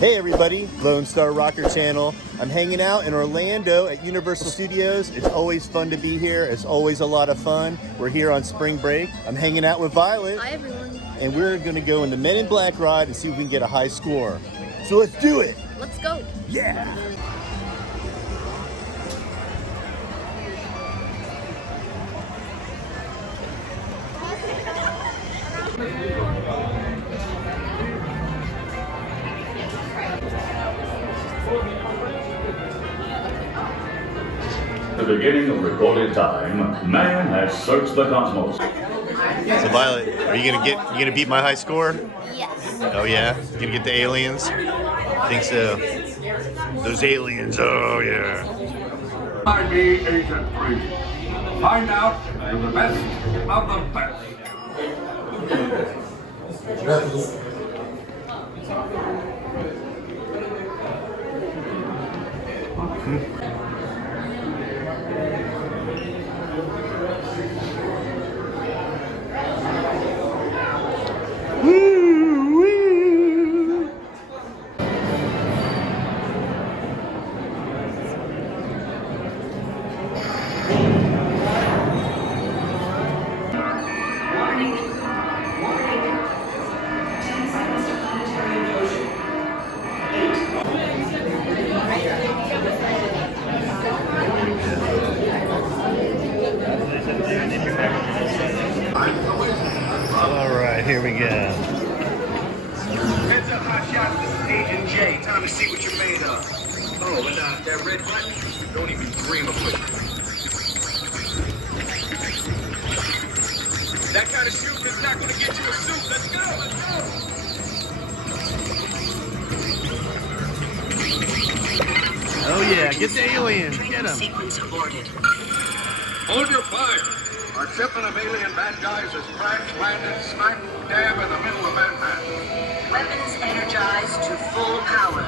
Hey everybody, Lone Star Rocker Channel. I'm hanging out in Orlando at Universal Studios. It's always fun to be here. It's always a lot of fun. We're here on spring break. I'm hanging out with Violet. Hi everyone. And we're gonna go in the Men in Black ride and see if we can get a high score. So let's do it. Let's go. Yeah. The beginning of recorded time, man has searched the cosmos. So Violet, are you gonna beat my high score? Yes. Oh yeah? You gonna get the aliens? I think so. Those aliens, oh yeah. ID Agent 3. Find out you're the best of the best. Alright, here we go. Heads up, hot shot. This is Agent J. Time to see what you're made of. Oh, and that red button? Don't even dream of it. That kind of shooting is not going to get you a suit. Let's go. Let's go. Oh yeah, get the aliens, get them. Sequence aborted. Hold your fire. Our shipment of alien bad guys has crashed, landed smack dab in the middle of Manhattan. Weapons energized to full power.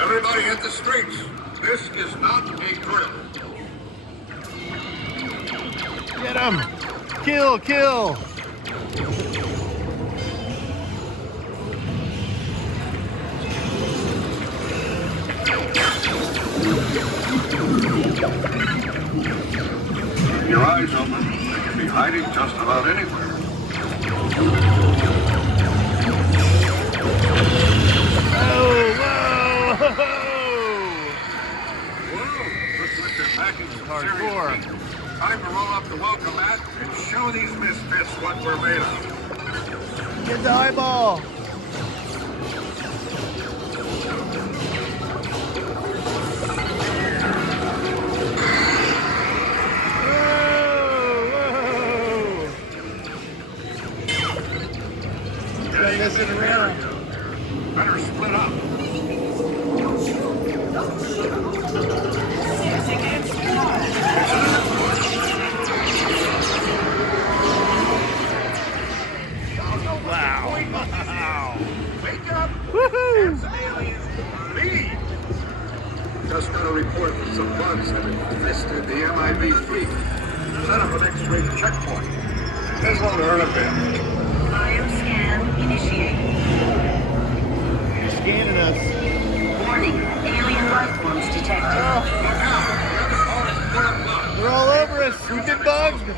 Everybody hit the streets. This is not a drill. Get them. Kill, kill. Your eyes open. They can be hiding just about anywhere. Oh, whoa! Whoa! Looks like they're packing some Hardcore. serious heat. Time to roll up the welcome mat and show these misfits what we're made of. Get the eyeball. Messing around. Better split up. Wow. Wake up! Woohoo! And some aliens leave! Just got a report that some bugs have infested the MIB fleet. Set up an X-ray checkpoint. This won't hurt a bit. Bioscan initiated. You're scanning us. Warning, alien life forms detected. Look out! The other part is clear blood. They're all over us. We've been bugged.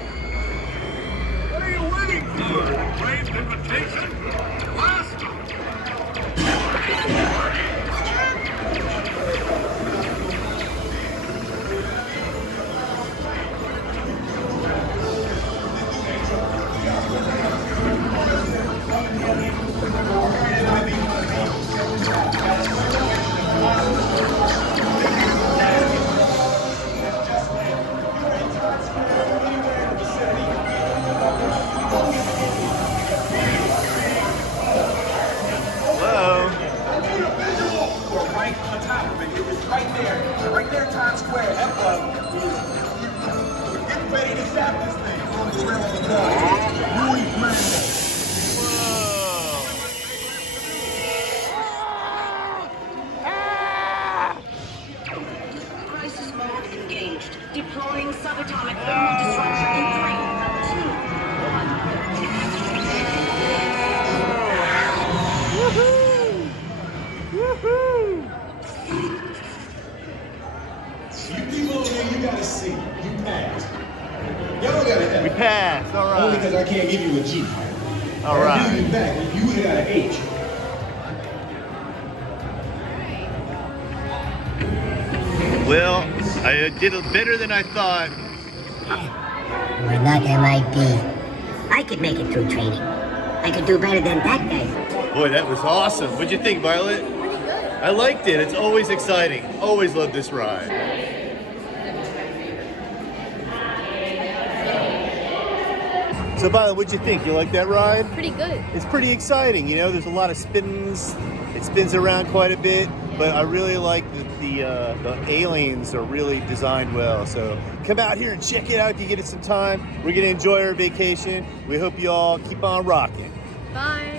What are you waiting for? Brave invitation? Blast them! fast. All Only because right. I can't give you a G. All I'll right. give you back. You would have got an H. Well, I did better than I thought. We're not MIT. I could make it through training. I could do better than that guy. Boy, that was awesome. What'd you think, Violet? Pretty good. I liked it. It's always exciting. Always love this ride. So, Violet, what'd you think? You like that ride? Pretty good. It's pretty exciting. You know, there's a lot of spins. It spins around quite a bit, but I really like the aliens are really designed well. So come out here and check it out if you get it some time. We're gonna enjoy our vacation. We hope you all keep on rocking. Bye.